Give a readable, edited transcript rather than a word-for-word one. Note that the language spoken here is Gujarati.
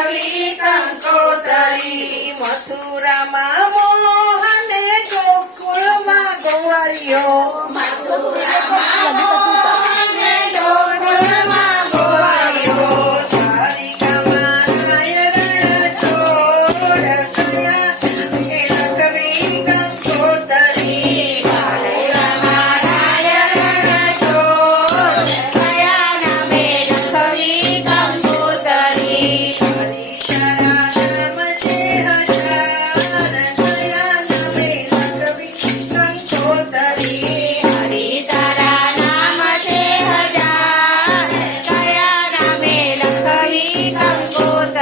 લખવી કંકોતરી. મથુરામાં મોહને ગોકુળમાં ગોવાળિયો. મથુરામાં મોહને ગોકુળમાં ગોવાળિયો. દ્વારિકામાં નાયરણ ચોર કયા લખવી કંકોતરી. દ્વારિકામાં નાયરણ ચોર કયા નામે લખવી કંકોતરી. હરિતારા નામ છે હજાર કયા નામે લખવી કંકોતરી. હરિતારા નામ છે હજાર કયા નામે લખવી કંકોતરી.